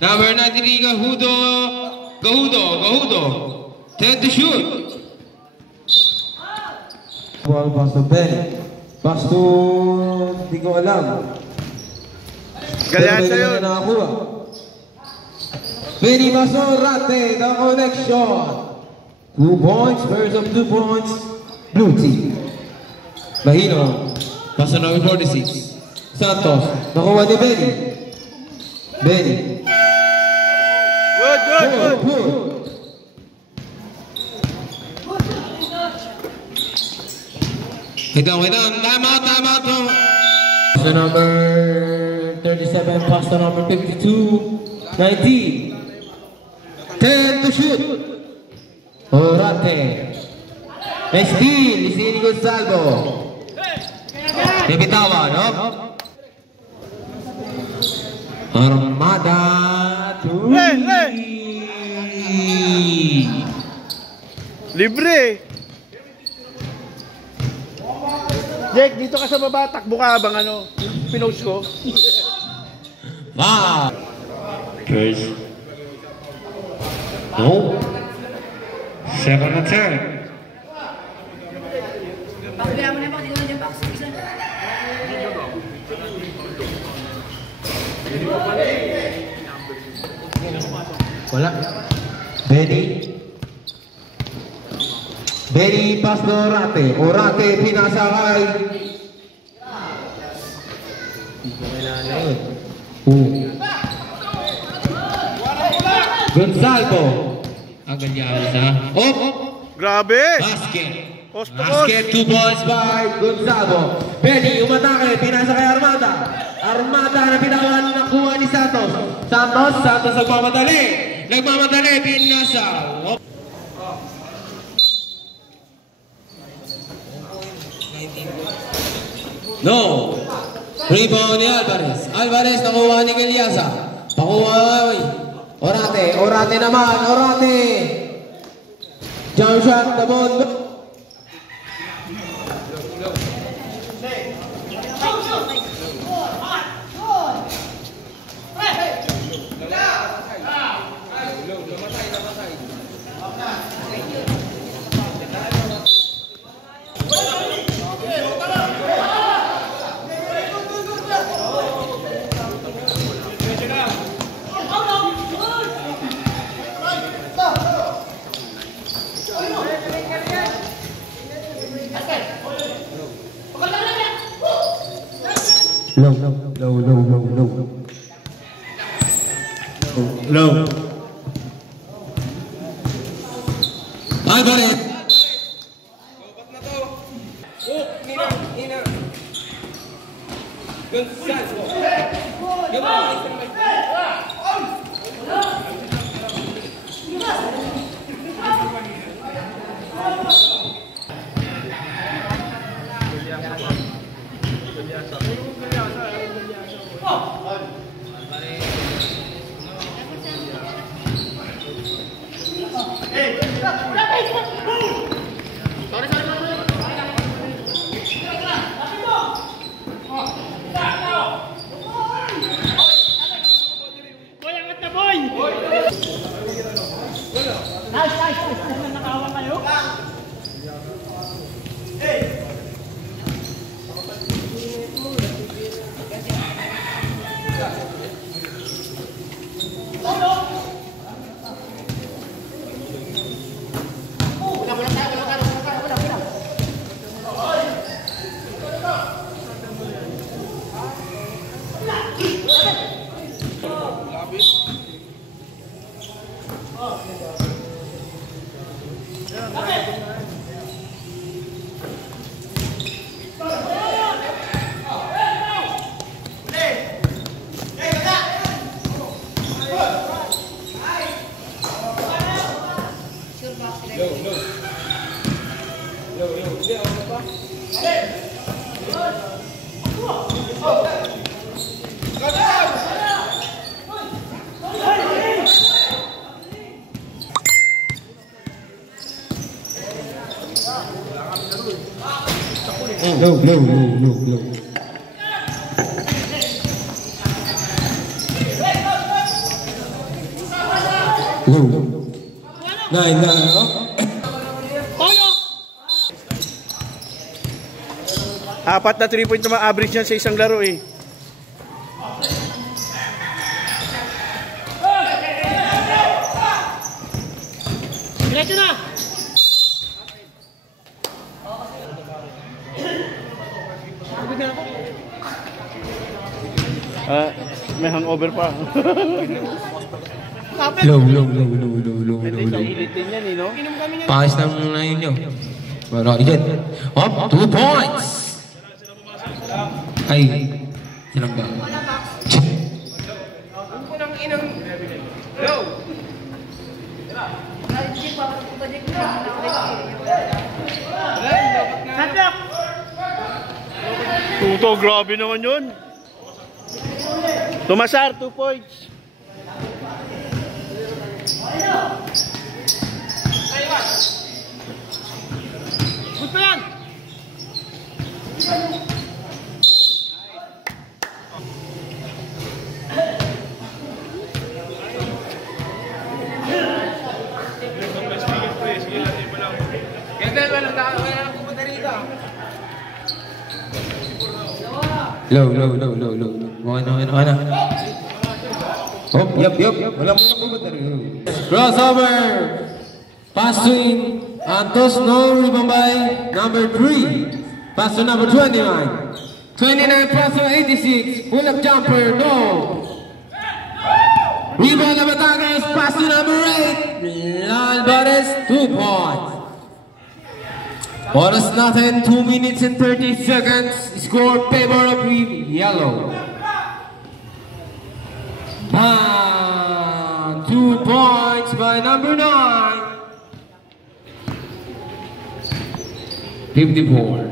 Number 93, Gahudo. 10 to shoot. Ball pass to Ben. Pass to... Hindi ko alam. Galyasa yun. Benny Masorate, the connection. 2 points, pairs of 2 points. Blue team. Mahino. Pass to number 46. Santos. Nakuha ni Benny. Benny. Good. Wait down. Time out. Pass to number 37, pass to number 52. 19. 10 to shoot. Orate. Steal. Steal Gonzalo. Bibitawan, no? Armada. Libre. Jake, dito ka sa baba. Takbo ka bang ano? Pinost ko. Wow. First. No. Second and third. Pakibaya mo na yung dyan, Pax. Wala. Benny pass to Orate. Orate pinasa kay Gonzalo. Agad yawas ha. Grabe. Basket 2 points by Gonzalo. Benny umatake. Pinasa kay Armada. Armada na pinawan nakuha ni Santos. Santos Nagmamadali, pinasa. No. Rebound ni Alvarez. Alvarez nakuha ni Galyasa. Pakuha. Orate naman. Jump shot, the ball. Low. Alvarez. No. Nine, up. Apat na 3-point naman average yan sa isang laro eh. Diretso na! May hangover pa. Low. Hilit din yan eh, no? Pakis lang muna yun yun. Pero again. Up, 2 points! Ay, silang ba? Tuto, grabe naman yun. Tumasar, 2 points. Good pa yan! Low. Okay na. Oh, yup. Wala mo na pumunta rin. Crossover! Pass to Antos, no rebound by number 3. Pass to number 29. 29 pass to 86. Pull up jumper, no. Rebound na Batangas, pass to number 8. Alvarez, 2 points. Oras natin, 2 minutes and 30 seconds. Score favor of yellow. 2 points by number 9. 54.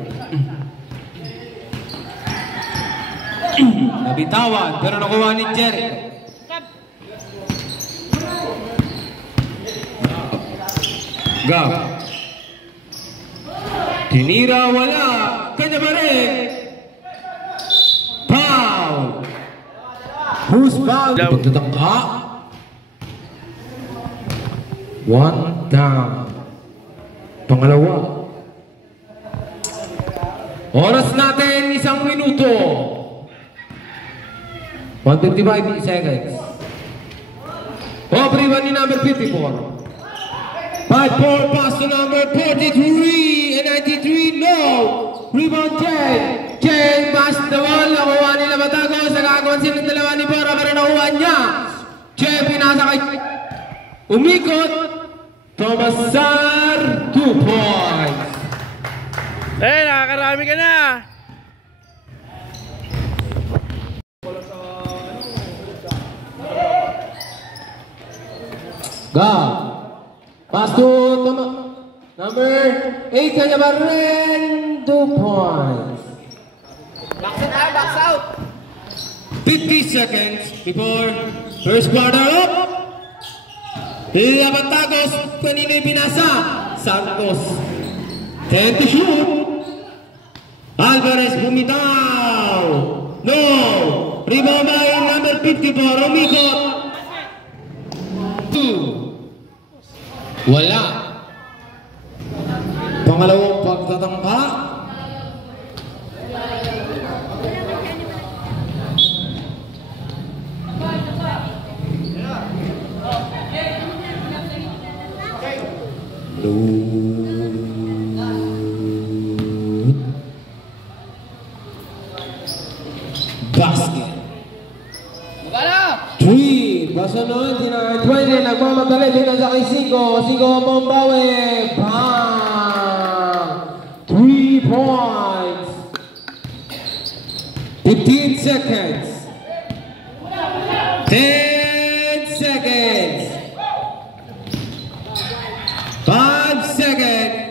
Nabitawan, pero nakuha ni Jerry. Gab. Tinira, wala. Kanya pa rin. Foul. Who's foul? Pagtatangka. 1 down. Pangalawa. Oras natin, 1 minuto. 155 seconds. Off rebound ni number 54. 5-4 pass to number 43 and 93, no! Rebound Chen pass the ball, nakuha nila Batagos, nagagawan sila dalawa ni Bora pero nakuha niya. Chen pinasa kay umikot, Tomasar, 2 points. Nakakarami ka na. Go. Pass to number 8, kanya ba rin? 2 points. Box out! 50 seconds before first quarter up. Batagos, kanina yung pinasa. Santos. 10 to shoot. Alvarez bumitaw. No. Rebound by number 54. Umikot. 2. Wala. Pangalawang pagtatangka. Basket. 3. Basunod, 20. Nagmamadali dito sa kay Sigo. Sigo Bombawe. Bang! 3 points. 15 seconds. 10 seconds. 5 seconds.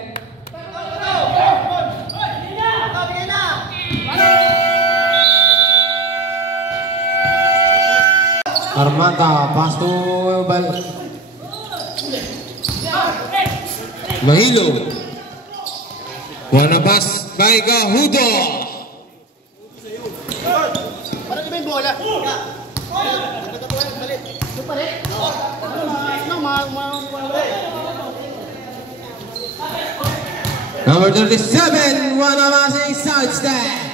Armata, pass to Mahilo. Wanna pass by Gahudo. Parang iba yung bola. Number 37, one of us a side step.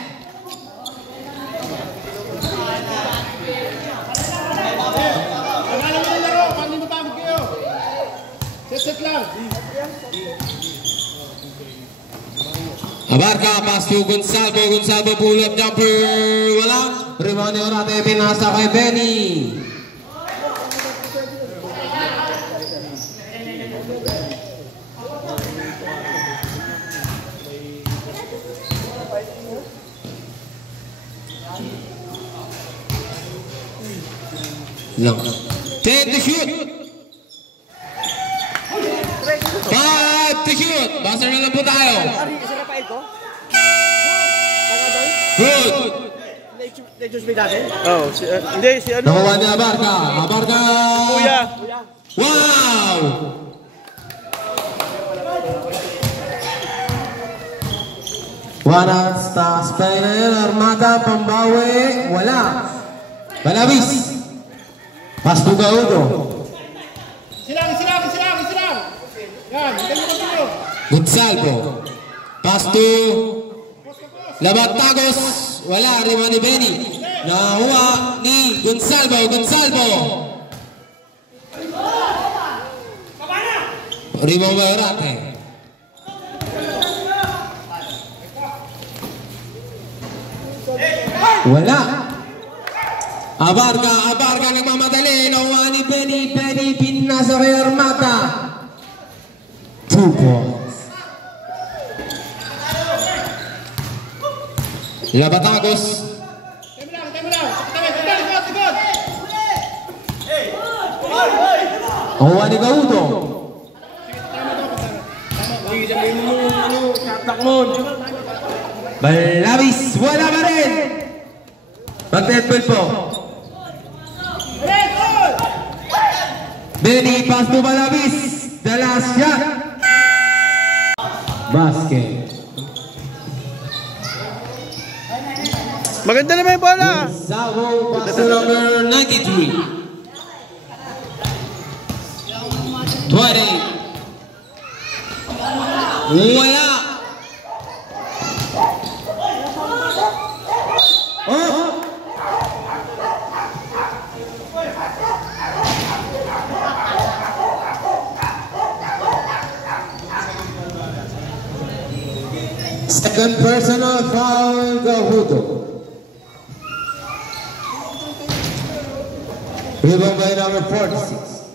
Set lang. Abarca, pass to Gonzalo. Gonzalo pull up jumper. Wala. Rebound ni Orate, pinasa kay Benny. Lang. 10 to shoot. 5 to shoot. Basta na lang po tayo. Isa na pa ko? Good. Lejos may dati? Oh, hindi, si ano? Nakuha ni Abarca. Abarca. Kuya. Wow! Wala sa Spain. Armada, pambawi. Wala. Balabis. Pass to Gaudo. Silang. Yan, continue. Gonzalo. Pass to Labatagos. Wala. Rima ni Benny. Nakuha ni Gonzalo. Rima Mayrate. Wala. Abarca nagmamadali. Nakuha ni Benny pinasa kay Armata. 2 points. Labatagos. Time lang. Tikot. Nakuha ni Gaudo. Balabis. Wala pa rin. Mag-netball po. Benny, pass to Balabis. The last shot. Basket. Maganda naman yung bola. Sabo, pass to number 93. 20. Wala. Oh. Second personal foul, Gahudo. Rebound by number 46.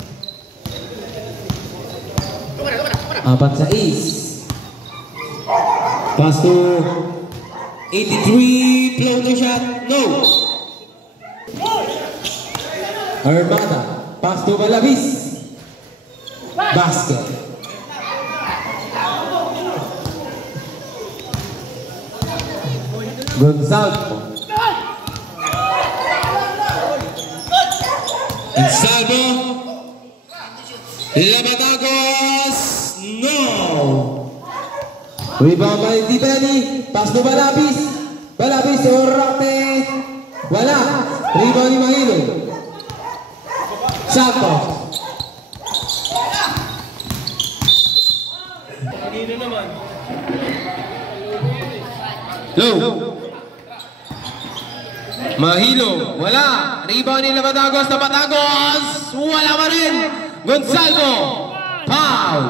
Apat sa East. Pass to 83, floater shot, no. Armada, pass to Balabis. Basket. Gonzalo. Gonzalo. Labatagos. No. Rebound by Di Benny. Pass to Balabis. Balabis Orate. Wala. Rebound ni Mahilo. Santos. Low. Mahilo, wala. Rebound ni Labatagos. Wala pa rin. Gonzalo. Foul.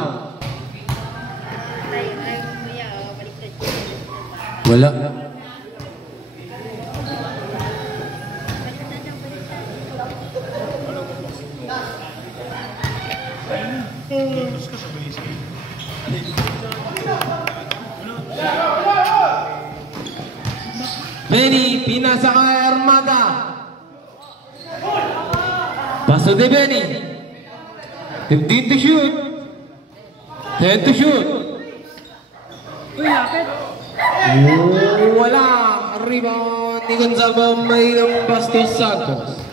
Wala. Benny, pinasa kay Armada. Paso de Benny. 15 to shoot. 10 to shoot. Wala. Rebound ni Gonzalo, may ilang Bastos Santos.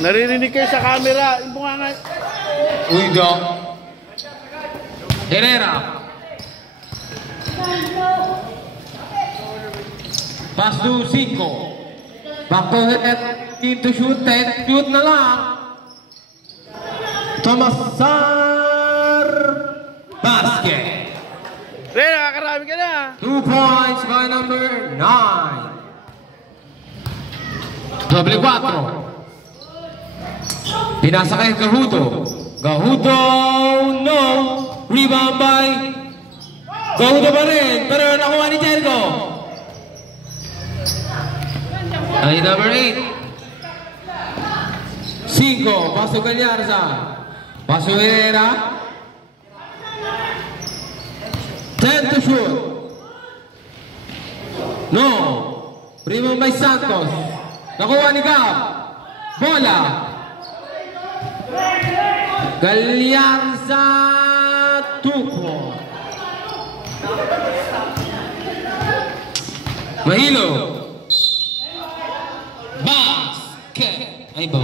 Naririnig kayo sa camera. Yung bunganga. Uido. Herrera. Pass to 5. Back to net. Team to shoot. 10. Shoot na lang. Tomasar. Basket. Ren, nakakarami ka na. 2 points by number 9. Doble 4. Pinasa kay Gahuto. Gahuto, no. Rebound by Gahuto pa rin. Pero nakuha ni Jericho. Ay, number 8. 5. Paso Gagliarza. Paso Herrera. 10 to shoot. No. Rebound by Santos. Nakuha ni Gab. Bola. Gagliarza. Tupo. Mahilo. Basket. Ay ba?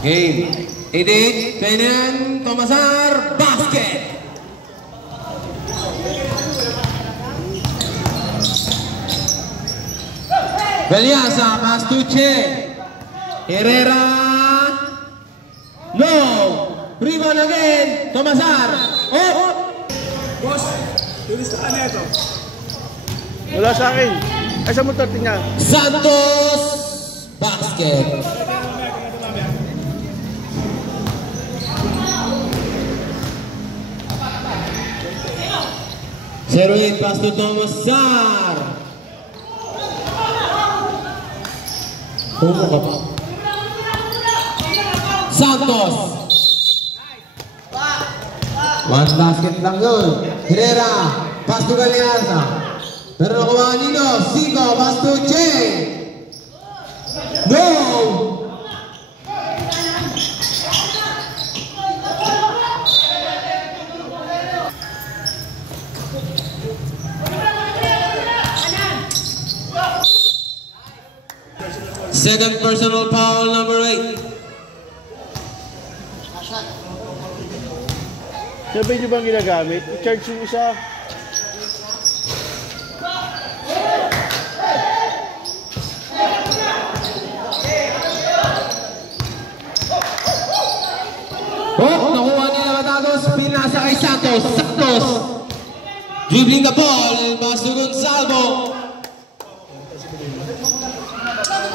Game. 88. Tenan. Tomasar. Basket. Gagliarza. Pass to Che. Herrera. No. Rebound again. Tomasar. Oh. Boss, tulis na ano ito? Wala sa akin. Ay, sa motor niya. Santos. Basket. Zero eight pass to Tomasar. Humo ka pa. Santos. One basket lang yun. Herrera. Pass to Gagliarza. Pero nakuha nino. 5. Pass to Che. No. Second personal foul, number 8. Sabi niyo bang ginagamit? I-charge yung isa. Oh, nakuha nila Matagos. Pinasa kay Santos. Santos. Dribbling the ball. Pass to Gonzalo.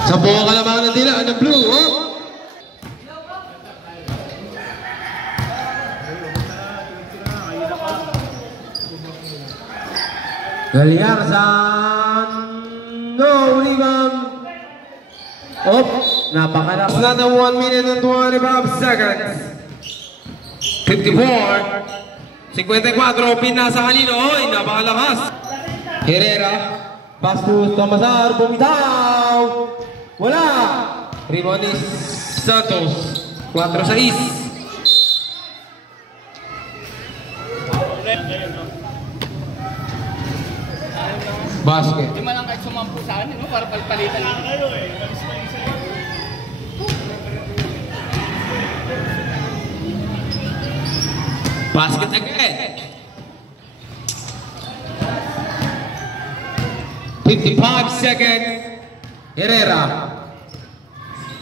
Sa buong kalamangan nila, ng blue, oh. Gagliarza, no rebound. Oh, napakalap na ng 1 minute and 25 seconds. 54. 54, pinasa kanino. Oy, napakalakas. Herrera. Pass to Tomasar, bumitaw. Wala. Rebound ni Santos. 4-6. Basket. Di man lang kahit sumampu sa akin, no? Para palitan. Basket again. 55 seconds. Herrera.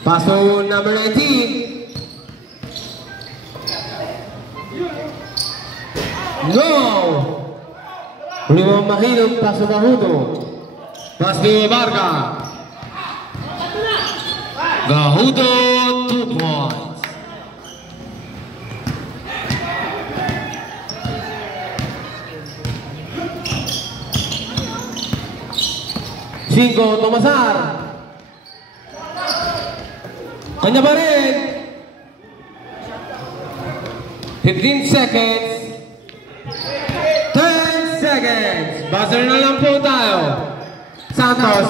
Pass to number 19. No. Rebound Mahilo. Pass to Gahuto. Pass to Barca. Gahuto 2 points. Cinco, Tomasar. Kanya pa rin. 15 seconds. 10 seconds. Buzzer na lang po tayo. Santos.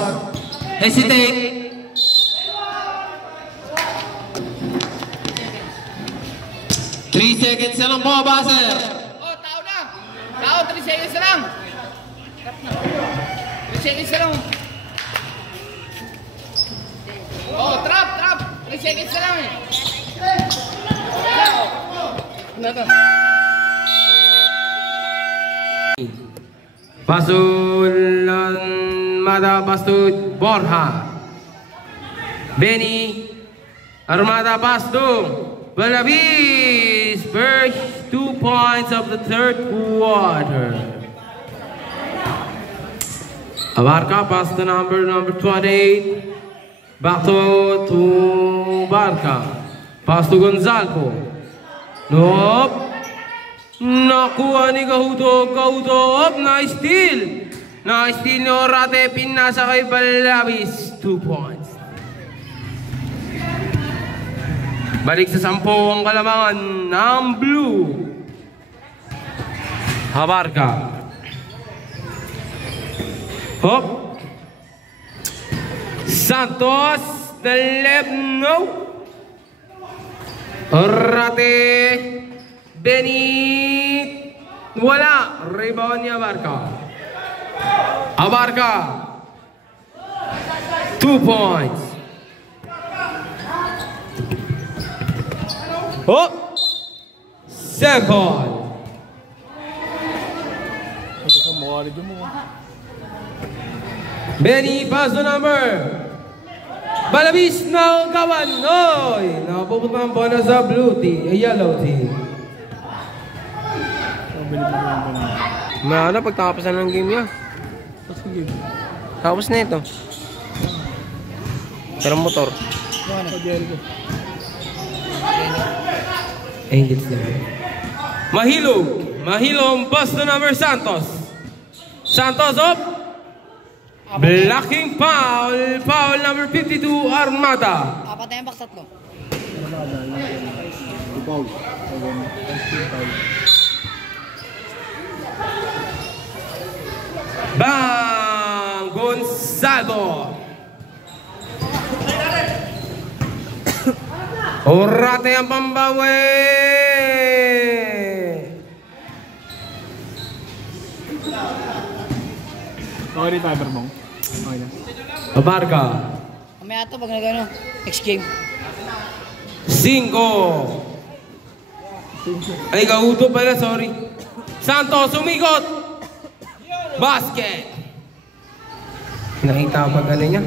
Hesitate. 3 seconds na lang po, buzzer. Oh, tao na! Tao, 3 seconds na lang! 3 seconds na lang! Oh, trap! 3 seconds na lang eh! Ano to? Pasul Armada, pass to Borja. Benny Armada, pass to Balabis. First 2 points of the third quarter. Abarca, pass to number 28. Back to Barca. Pass to Gonzalo. Nope. Nakuha ni Kahudog. Kahudog. Nice steal. Nice steal ni Orate. Pinasa kay Balabis. 2 points. Balik sa 10 ang kalamangan ng blue. Abarca. Hop. Santos, the left, no. Orate, Benny, wala. Rebound ni Abarca. Abarca, 2 points. Oh, second. Benny, pass the number. Balabis na kawan. Oy, napupunta ang bola sa blue team, yellow team. Ano, pagtapos na ng game niya. Tapos na ito. Pero motor. Angels na. Mahilog. Mahilog, pass the number Santos. Santos up. Blocking foul. Foul number 52, Armada. Apat na yung box, tatlo. Bang! Gonzalo. Orate ang pambawi. Okay rin tayo, Berbong. Okay na. Abarca. Mamaya ito pag nag-ano, next game. 5. Ay, Kahuto pala, sorry. Santos, umikot. Basket. Nakita pag ano niya.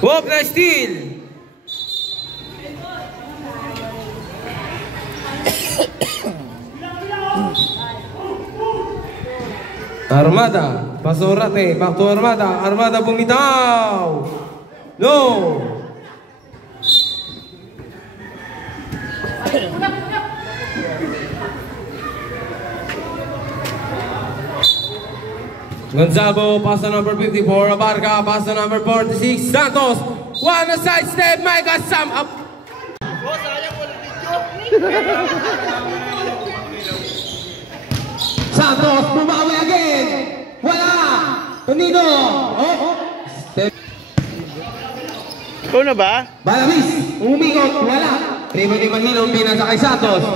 Whoop, na steal. Armada, Pasorate, back to Armada. Armada bumitaw. No. Gonzalo, pass to number 54. Abarca, pass to number 46. Santos, one side step, Micah Sam up. Santos, bumawi again. Wala. Tonino. Oh. Step. Ikaw na ba? Balabis, umingot. Wala. Rebound ni Mahilong, pinasa kay Santos.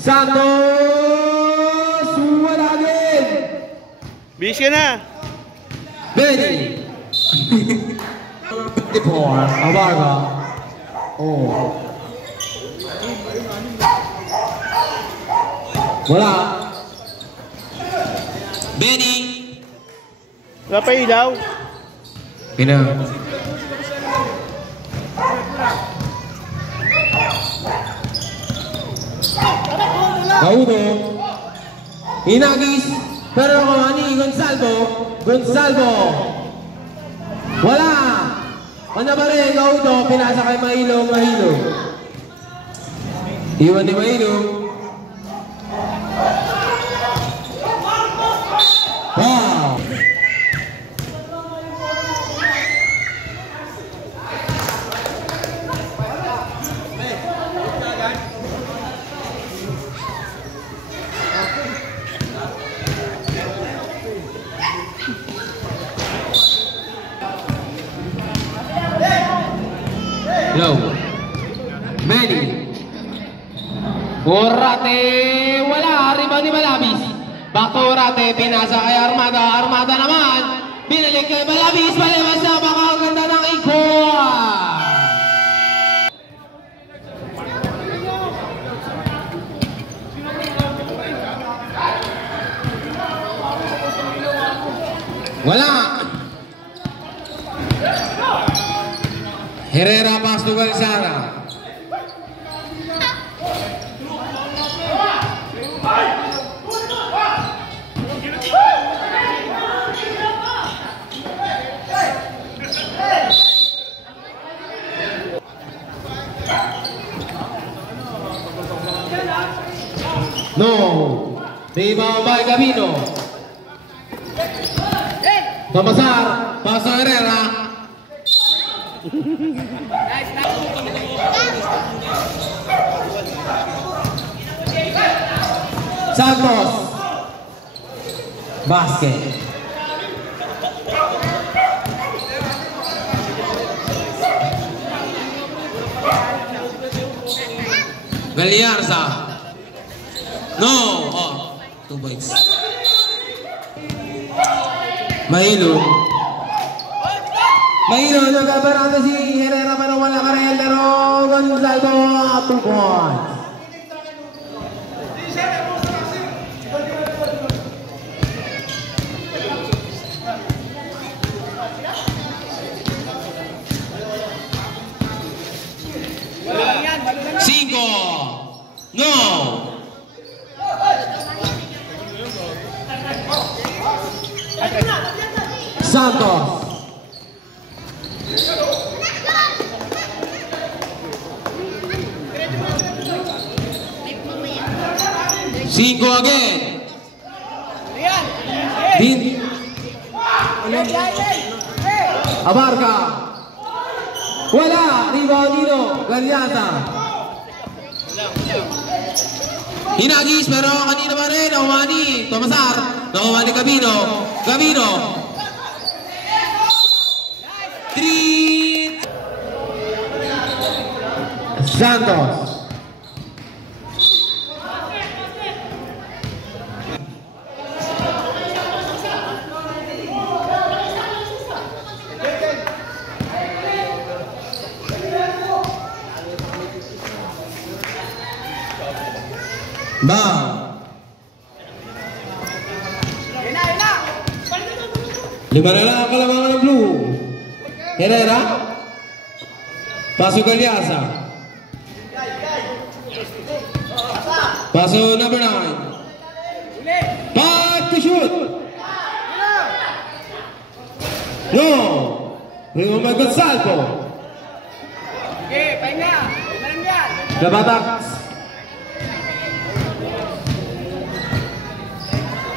Santos, wala again. Bis ka na. Benny. 54. Abarca. Oh. Wala. Benny. Wala pa ilaw. Pina. Kaudo. Inagis. Pero ni Gonzalo. Gonzalo. Wala. Ano ba rin? Kaudo. Pinasa kay Mahilong. Mahilong. Iwan ni Mahilong. Wow. Low. Manny. Orate. Wala. Rebound ni Balabis. Back to Orate. Pinasa kay Armada. Armada naman. Binalik kay Balabis. Balabas na. Makakaganda ng ikot. Wala. Herrera pass to Galsara. No. Rebound by Gavino. Pamasar. Paso Herrera. Santos. Basket. Galiarza. No. Oh, 2 points. Mahilo. Mahilo nagkabarado si Herrera pero wala ka rin. Pero Gonzalo 2 points. Cinco. No. Santos. Cinco again. Din. Abarca. Wala. Rebound dito. Galiata. Hinagis pero kanina pa rin. Nawani. Tomasar. Nawani Gavino. Gavino. 3. Santos. Bang. 5 na lang ang kalamangan ng blue. Herrera. Paso Galiasa. Paso number 9. Back to shoot. No. Remember Gonzalo. Okay, pahinga. Malam yan. Labatak.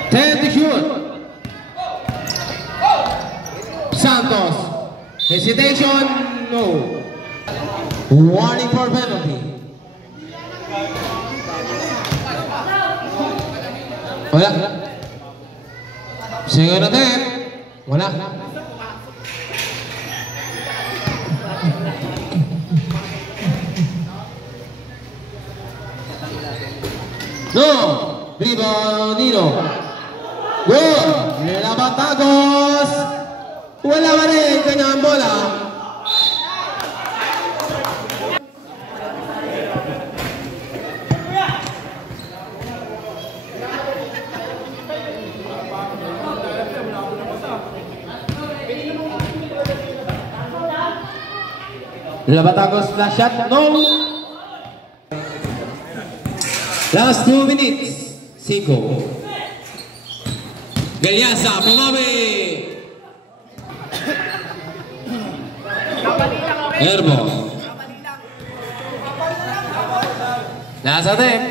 10 to shoot. Santos. Hesitation. No. Warning for penalty. Wala. Second attempt. Wala. No. Rebound Nino. Good. Labatagos. Wala pa rin kanyang bola. Labatagos flash shot. No. Last 2 minutes. 5. Galiasa, pumawi. Herbo. Last attempt.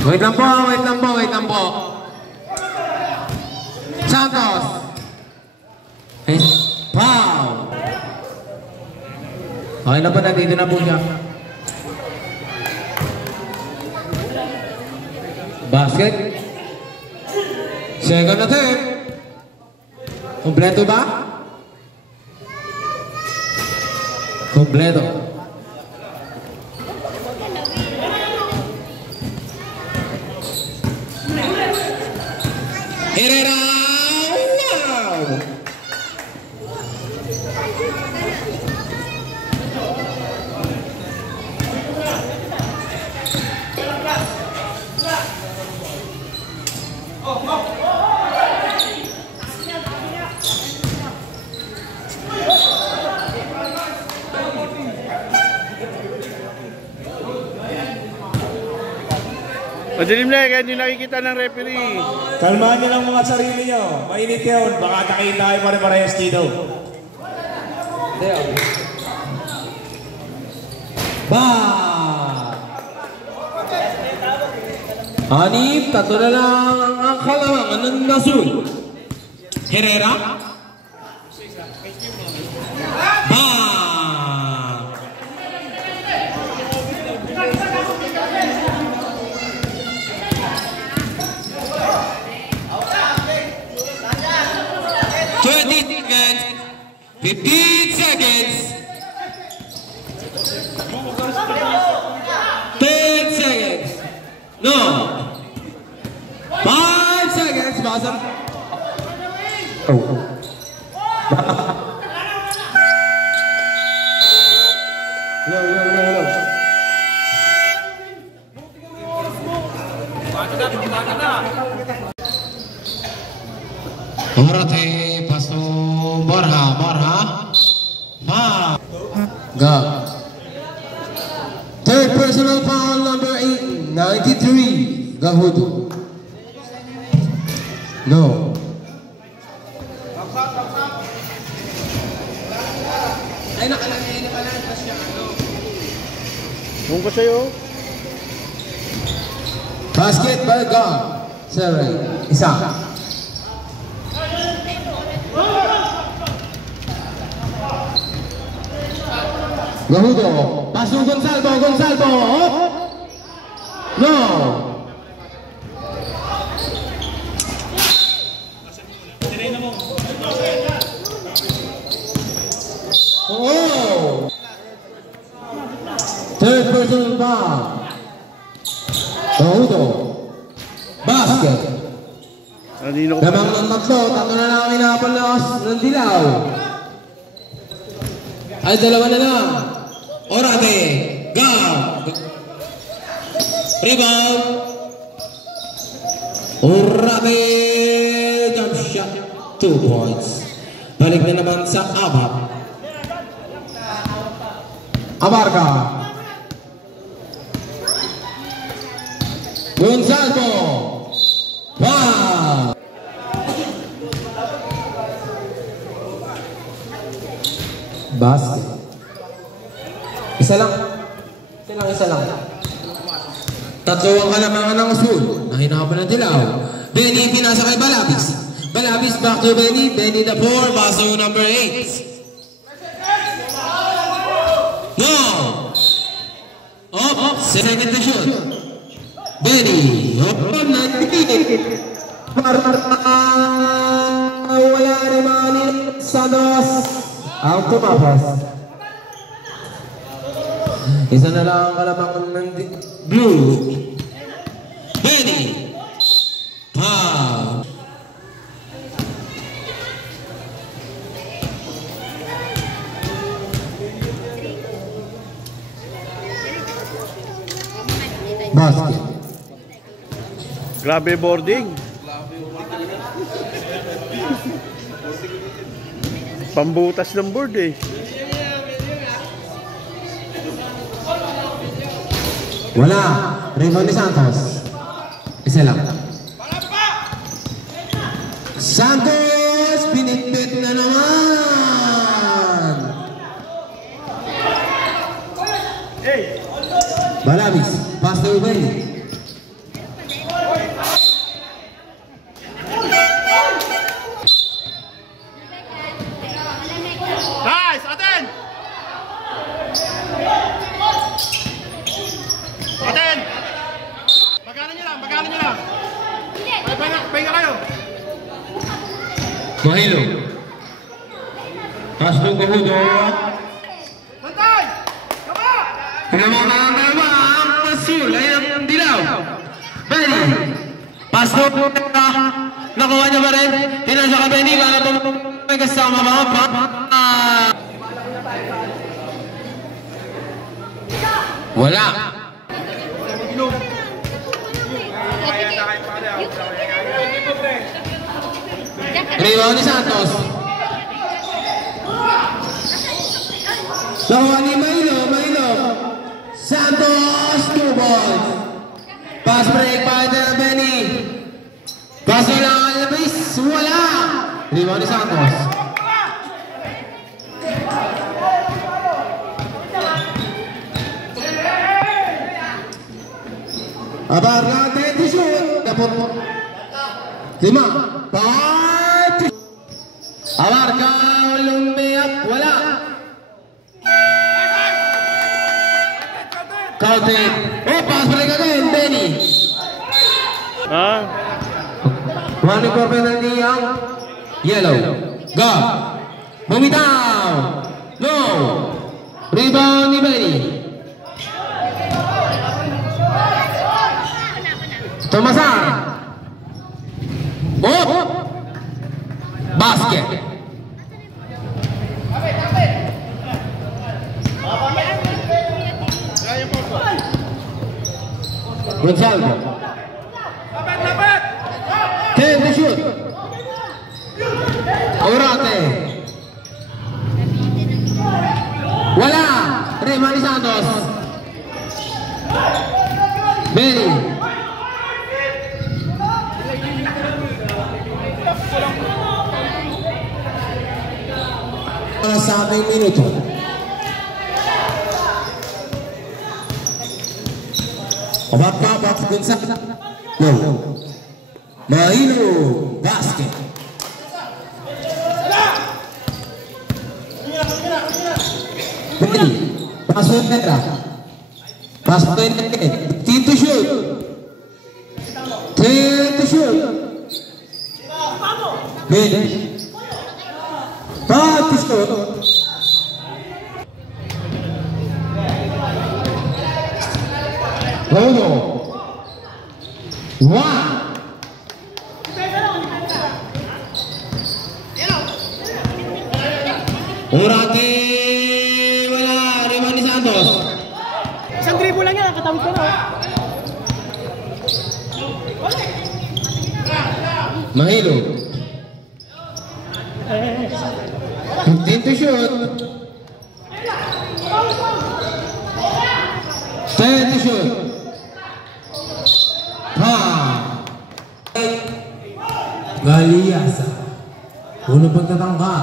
Wait lang po, wait lang po, wait lang po. Santos. Foul. Okay na po, nandito na po siya. Basket. Second attempt. Kompleto ba? Kompleto. Herrera! Wow! Madilim na, kaya hindi nakikita ng referee. Kalmahan nyo lang mga sarili nyo. Mainit yun. Baka takayin tayo pare-parehas dito. Ba! Hanip, tatlo na lang ang kalamangan ng Nazul. Herrera. Ba! Seconds, 15 seconds, 10 seconds, no, 5 seconds, basta. Orate paso Borja. Ga. Third personal foul, number 8, 93, Gahudo. No. Ay, nakalagay. Kung ko sa'yo. Basketball guard. Sorry. Isa. Gahudo. Paso Gonzalvo. No. Oh. Third personal foul. Gahudo. Basket. Lamang ng tatlo na lang inapalas ng dilaw. Ay, dalawa na lang. Orate, go! Rebound. Orate, jump shot, 2 points. Balik na naman sa Abar. Abarca. Gonzalvo. Wow! Basket. Isa lang. Tatlo ang kalamangan ng Usul. Nahinapan ng dilaw. Benny pinasa kay Balabis. Balabis back to Benny. Benny the 4. Baso number 8. No! Up. Second to shoot. Benny. Up. Wala rin mga Santos. Ang tumapas. Isa na lang ang kalamangan ng blue. Benny. Pow. Basket. Grabe boarding. Pambutas ng board eh. Wala. Rebound ni Santos. Isa lang. Santos! Pinitpit na naman! Balabis. Pass to Benny. Nice! Aten! Pagkanan nyo lang. Pahinga kayo. Mahilo. Pass to Gahudo. Bantay! Kama! Kalamangan ang Usul. Ayun ang dilaw. Benny. Pass to nakuha niya ba rin? Hinasya ka Benny. Para may kasama ba? Wala. Rebound ni Santos. Nakuha ni Mailo. Santos, 2 balls. Pass break para kay Benny. Pass lang ang labis. Wala. Rebound ni Santos. Abarca, 10 to shoot. Dapat mo. 5. 5. Abarca, lumiyak. Wala. Counted. Oh, pass break again, Benny. One for penalty ang yellow. Go. Move it down. No. Rebound ni Benny. Tomasan. Oh. Basket. Gonzalo. 10 to shoot. Orate. Wala. Rebound ni Santos. Benny. Sa ating minuto. Babak Gonzaga. No. Mahilo. Basket. Benny. Pasok Petra. Pasok Petra. 10 to shoot. 10 to shoot. Benny. 5 to shoot. Hold on. 1. Orate. Wala. Rebound ni Santos. Isang dribble lang yan, katawid ka na. Mahilo. 15 to shoot. 10 to shoot. Galiasa. Uno pagtatangka.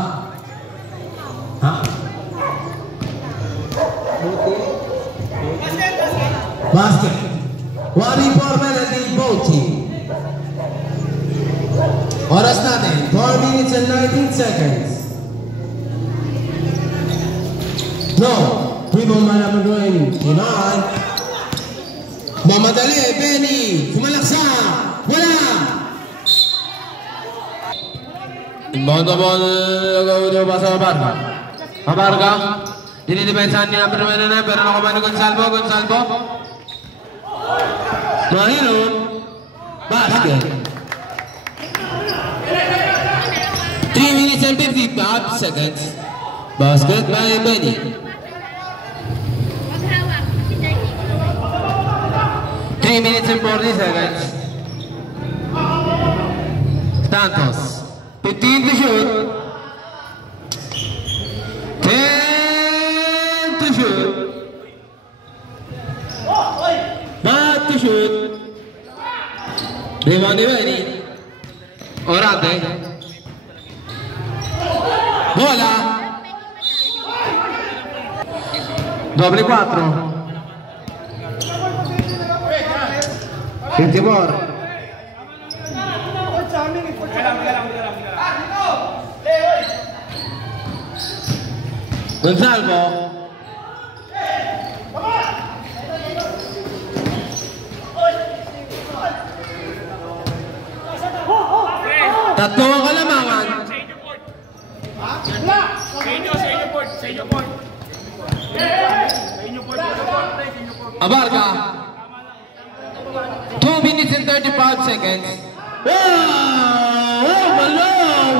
Ha? Basket. 1-4 penalty both team. Oras natin, 4 minutes and 19 seconds. No, primo malaman Iman. Mamadali, Benny. Kumalaksa. Wala. Inbound the ball. Go pasa Abarca. Abarca. Dinidepensahan niya pero nakuha ni Gonzalo. Mahilo. Basket. 3 minutes and 55 seconds. Basket by Benny. 3 minutes and 40 seconds. Santos. 15 to shoot. 10 to shoot. 5 to shoot. Rebound ni Benny. Orate. Bola. Doble 4. 54. Gonzalo. Tatlo ang kalamangan. Abarca. 2 minutes and 35 seconds. Oh, malong!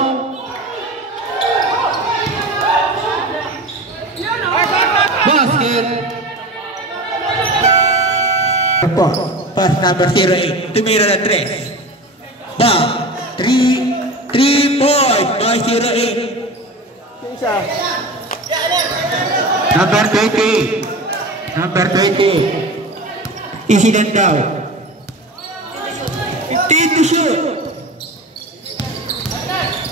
Basket. Pass number 08. Tumira na 3. Ba, 3 point by 08. Number 20. Number 20. Incident daw. 10 to shoot.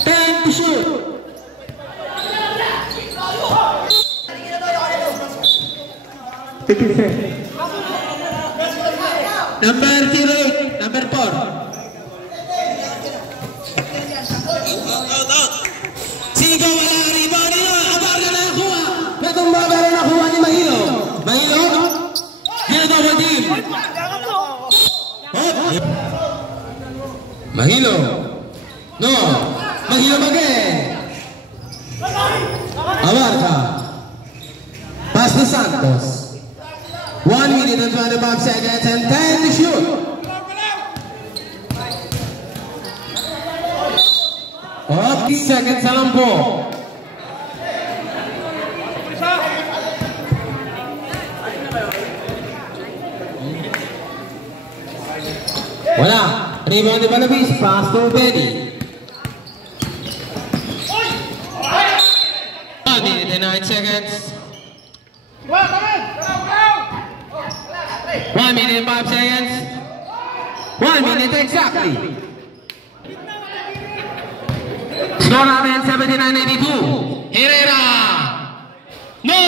10 to shoot. Number 08, number 4. Sigo, wala rebound nila. Abar na nakuha. Itong baba na nakuha ni Mahilo. Mahilo? Ginagawa team. Mahilo. No. Mahilo again. Abarca. Pass to Santos. 1 minute and 25 seconds and 10 to shoot. Oh, 10 seconds na lang po. Wala. Rebound ni Balabis. Pass to Benny. 1 minute and 9 seconds. 1 minute and 5 seconds. 1 minute exactly. Score natin 79-82. Herrera. No.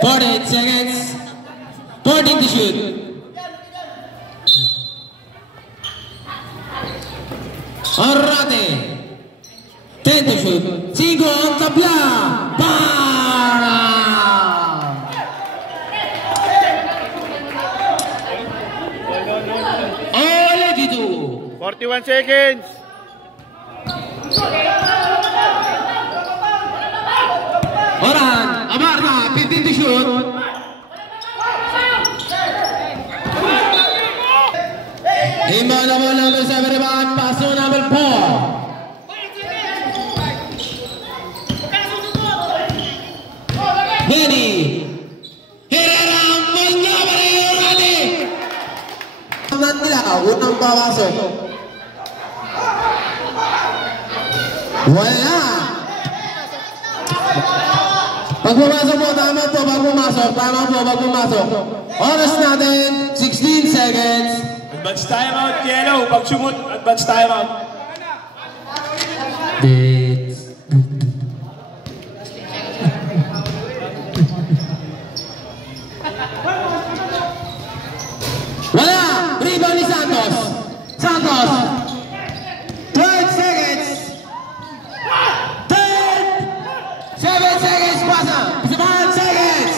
48 seconds. 14 to shoot. Arrate. 10 to shoot. 5 ang tabla. Para. Ole dito. 41 seconds. Oran. Abarca. 15 to shoot. Inbound naman number 7 rebound. Pass to number 4. Benny. Herrera. Manya Barayurati. Nila. Unang pawasok. Wala. Pag pumasok po, tama po. Pag pumasok, tama po. Pag pumasok. Oras natin, 16 seconds. Advance timeout, Yellow. Pag sumut, advance timeout. Wala! Rebound ni Santos. Santos. 12 seconds. 10. 7 seconds pasa. 5 seconds.